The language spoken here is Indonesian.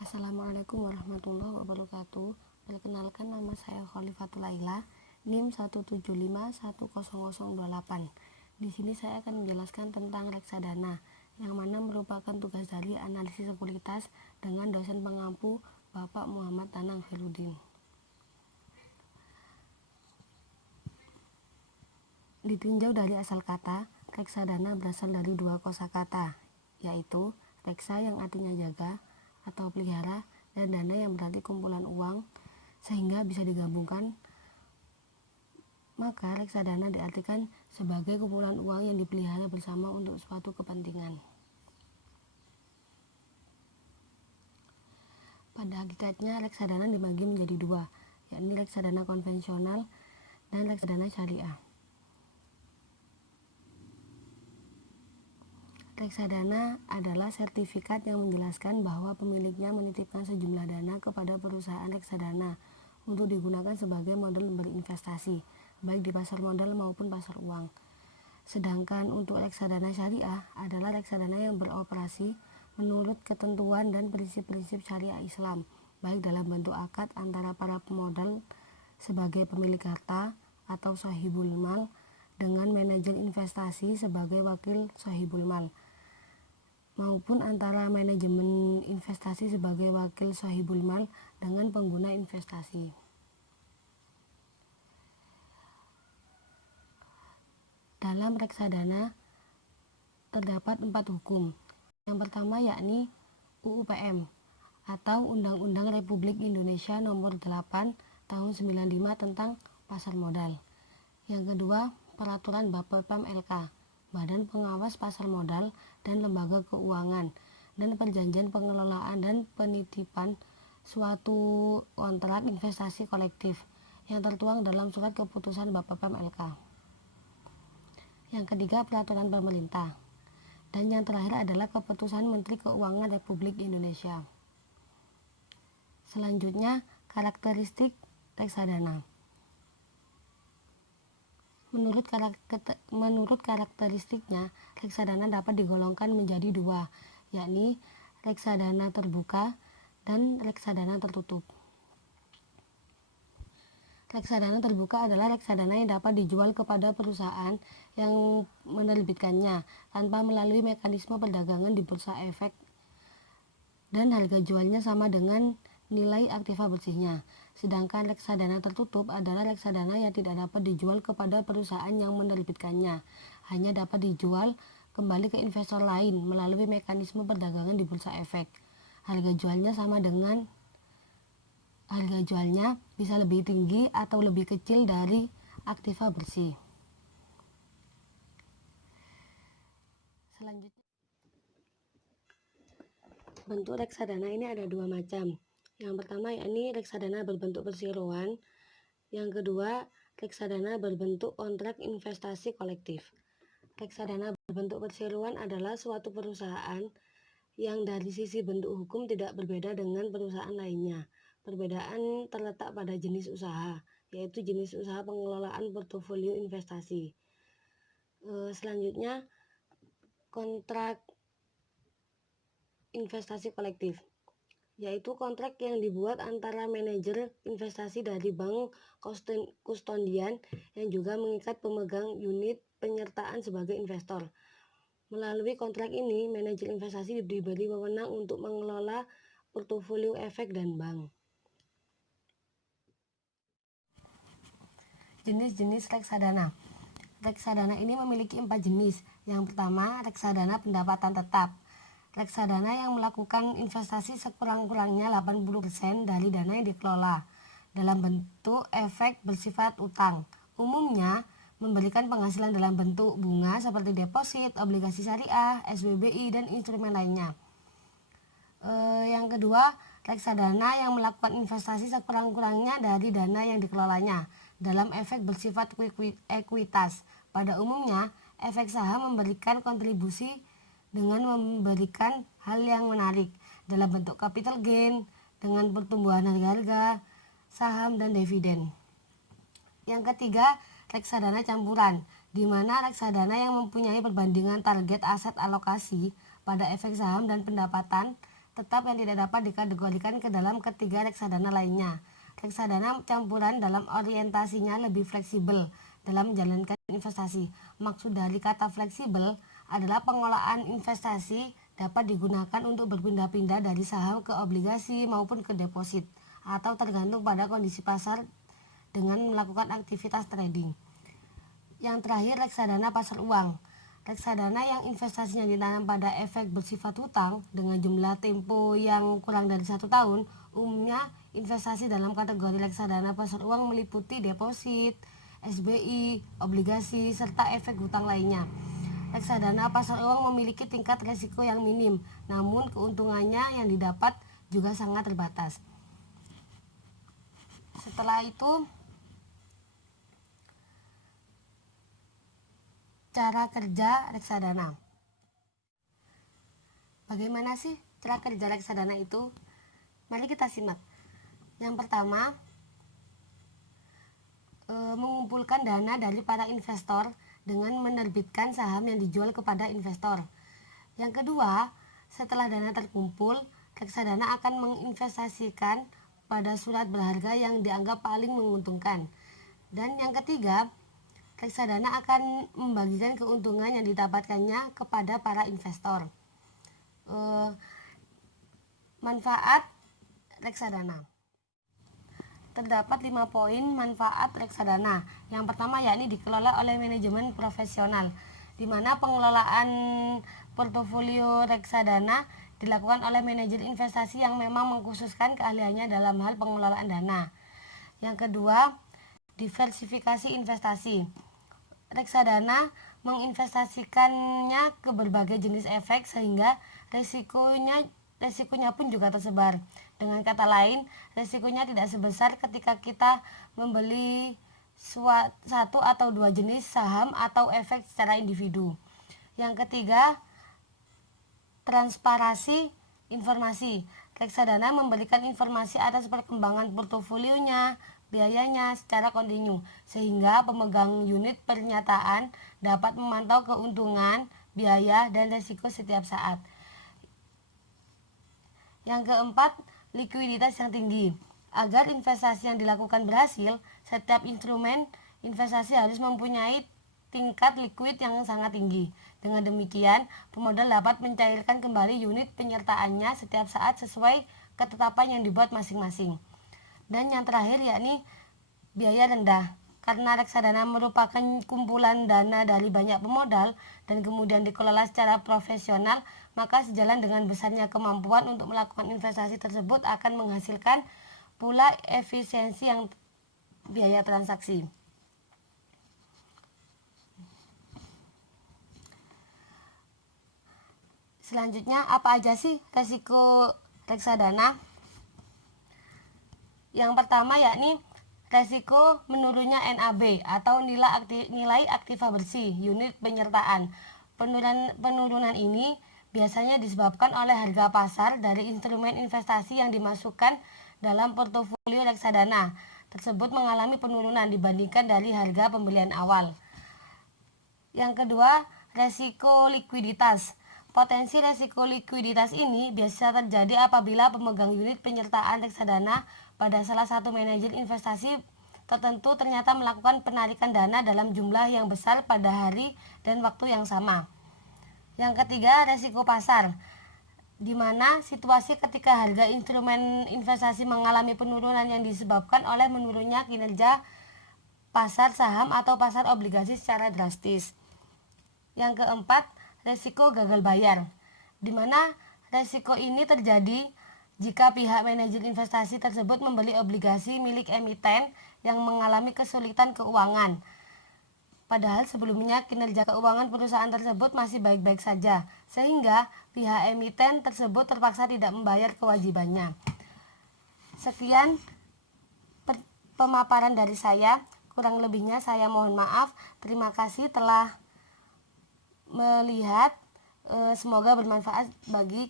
Assalamualaikum warahmatullahi wabarakatuh. Perkenalkan, nama saya Khalifatul Laila, NIM 1751008. Di sini saya akan menjelaskan tentang reksadana, yang mana merupakan tugas dari analisis sekuritas dengan dosen pengampu Bapak Muhammad Tanang Khairuddin. Ditinjau dari asal kata, reksadana berasal dari dua kosakata, yaitu reksa yang artinya jaga atau pelihara, dan dana yang berarti kumpulan uang, sehingga bisa digabungkan. Maka reksadana diartikan sebagai kumpulan uang yang dipelihara bersama untuk suatu kepentingan. Pada hakikatnya reksadana dibagi menjadi dua, yakni reksadana konvensional dan reksadana syariah. Reksadana adalah sertifikat yang menjelaskan bahwa pemiliknya menitipkan sejumlah dana kepada perusahaan reksadana untuk digunakan sebagai modal berinvestasi, baik di pasar modal maupun pasar uang. Sedangkan untuk reksadana syariah adalah reksadana yang beroperasi menurut ketentuan dan prinsip-prinsip syariah Islam, baik dalam bentuk akad antara para pemodal sebagai pemilik harta atau sahibul mal dengan manajer investasi sebagai wakil sahibul mal, maupun antara manajemen investasi sebagai wakil sahibul mal dengan pengguna investasi. Dalam reksadana terdapat 4 hukum. Yang pertama yakni UUPM atau Undang-Undang Republik Indonesia Nomor 8 Tahun 95 tentang Pasar Modal. Yang kedua, Peraturan Bapepam LK, Badan Pengawas Pasar Modal dan Lembaga Keuangan, dan Perjanjian Pengelolaan dan Penitipan suatu kontrak investasi kolektif yang tertuang dalam Surat Keputusan Bapepam LK. Yang ketiga, Peraturan Pemerintah. Dan yang terakhir adalah Keputusan Menteri Keuangan Republik Indonesia. Selanjutnya, karakteristik reksadana. Menurut karakteristiknya, reksadana dapat digolongkan menjadi dua, yakni reksadana terbuka dan reksadana tertutup. Reksadana terbuka adalah reksadana yang dapat dijual kepada perusahaan yang menerbitkannya tanpa melalui mekanisme perdagangan di bursa efek, dan harga jualnya sama dengan nilai aktiva bersihnya. Sedangkan reksadana tertutup adalah reksadana yang tidak dapat dijual kepada perusahaan yang menerbitkannya, hanya dapat dijual kembali ke investor lain melalui mekanisme perdagangan di bursa efek. Harga jualnya bisa lebih tinggi atau lebih kecil dari aktiva bersih. Selanjutnya, bentuk reksadana ini ada dua macam. Yang pertama yakni reksadana berbentuk perseroan. Yang kedua, reksadana berbentuk kontrak investasi kolektif. Reksadana berbentuk perseroan adalah suatu perusahaan yang dari sisi bentuk hukum tidak berbeda dengan perusahaan lainnya. Perbedaan terletak pada jenis usaha, yaitu jenis usaha pengelolaan portofolio investasi. Selanjutnya, kontrak investasi kolektif, yaitu kontrak yang dibuat antara manajer investasi dari bank kustodian yang juga mengikat pemegang unit penyertaan sebagai investor. Melalui kontrak ini, manajer investasi diberi wewenang untuk mengelola portofolio efek dan bank. Jenis-jenis reksadana. Reksadana ini memiliki 4 jenis. Yang pertama, reksadana pendapatan tetap. Reksadana yang melakukan investasi sekurang-kurangnya 80% dari dana yang dikelola dalam bentuk efek bersifat utang. Umumnya memberikan penghasilan dalam bentuk bunga seperti deposit, obligasi syariah, SBBI, dan instrumen lainnya. Yang kedua, reksadana yang melakukan investasi sekurang-kurangnya dari dana yang dikelolanya dalam efek bersifat ekuitas. Pada umumnya, efek saham memberikan kontribusi dengan memberikan hal yang menarik dalam bentuk capital gain dengan pertumbuhan harga-harga saham dan dividen. Yang ketiga, reksadana campuran, di mana reksadana yang mempunyai perbandingan target aset alokasi pada efek saham dan pendapatan tetap yang tidak dapat dikategorikan ke dalam ketiga reksadana lainnya. Reksadana campuran dalam orientasinya lebih fleksibel dalam menjalankan investasi. Maksud dari kata fleksibel adalah pengelolaan investasi dapat digunakan untuk berpindah-pindah dari saham ke obligasi maupun ke deposit, atau tergantung pada kondisi pasar dengan melakukan aktivitas trading. Yang terakhir, reksadana pasar uang. Reksadana yang investasinya ditanam pada efek bersifat hutang dengan jumlah tempo yang kurang dari 1 tahun, umumnya investasi dalam kategori reksadana pasar uang meliputi deposit, SBI, obligasi, serta efek hutang lainnya. Reksadana pasar uang memiliki tingkat risiko yang minim, namun keuntungannya yang didapat juga sangat terbatas. Setelah itu, cara kerja reksadana. Bagaimana sih cara kerja reksadana itu? Mari kita simak. Yang pertama, mengumpulkan dana dari para investor dengan menerbitkan saham yang dijual kepada investor. Yang kedua, setelah dana terkumpul, reksadana akan menginvestasikan pada surat berharga yang dianggap paling menguntungkan. Dan yang ketiga, reksadana akan membagikan keuntungan yang didapatkannya kepada para investor. Manfaat reksadana. Terdapat 5 poin manfaat reksadana. Yang pertama yakni dikelola oleh manajemen profesional, di mana pengelolaan portofolio reksadana dilakukan oleh manajer investasi yang memang mengkhususkan keahliannya dalam hal pengelolaan dana. Yang kedua, diversifikasi investasi. Reksadana menginvestasikannya ke berbagai jenis efek sehingga resikonya pun juga tersebar. Dengan kata lain, resikonya tidak sebesar ketika kita membeli satu atau dua jenis saham atau efek secara individu. Yang ketiga, transparansi informasi. Reksadana memberikan informasi atas perkembangan portofolionya, biayanya secara kontinu, sehingga pemegang unit pernyataan dapat memantau keuntungan, biaya, dan risiko setiap saat. Yang keempat, likuiditas yang tinggi. Agar investasi yang dilakukan berhasil, setiap instrumen investasi harus mempunyai tingkat likuid yang sangat tinggi. Dengan demikian, pemodal dapat mencairkan kembali unit penyertaannya setiap saat sesuai ketetapan yang dibuat masing-masing. Dan yang terakhir yakni biaya rendah. Karena reksadana merupakan kumpulan dana dari banyak pemodal dan kemudian dikelola secara profesional, maka sejalan dengan besarnya kemampuan untuk melakukan investasi tersebut akan menghasilkan pula efisiensi yang biaya transaksi. Selanjutnya, apa aja sih resiko reksadana? Yang pertama yakni resiko menurunnya NAB atau nilai aktiva bersih unit penyertaan. Penurunan ini biasanya disebabkan oleh harga pasar dari instrumen investasi yang dimasukkan dalam portofolio reksadana tersebut mengalami penurunan dibandingkan dari harga pembelian awal. Yang kedua, resiko likuiditas. Potensi resiko likuiditas ini biasa terjadi apabila pemegang unit penyertaan reksadana pada salah satu manajer investasi tertentu ternyata melakukan penarikan dana dalam jumlah yang besar pada hari dan waktu yang sama. Yang ketiga, resiko pasar, di mana situasi ketika harga instrumen investasi mengalami penurunan yang disebabkan oleh menurunnya kinerja pasar saham atau pasar obligasi secara drastis. Yang keempat, resiko gagal bayar, di mana resiko ini terjadi jika pihak manajer investasi tersebut membeli obligasi milik emiten yang mengalami kesulitan keuangan. Padahal sebelumnya kinerja keuangan perusahaan tersebut masih baik-baik saja, sehingga pihak emiten tersebut terpaksa tidak membayar kewajibannya. Sekian pemaparan dari saya, kurang lebihnya saya mohon maaf. Terima kasih telah melihat, semoga bermanfaat bagi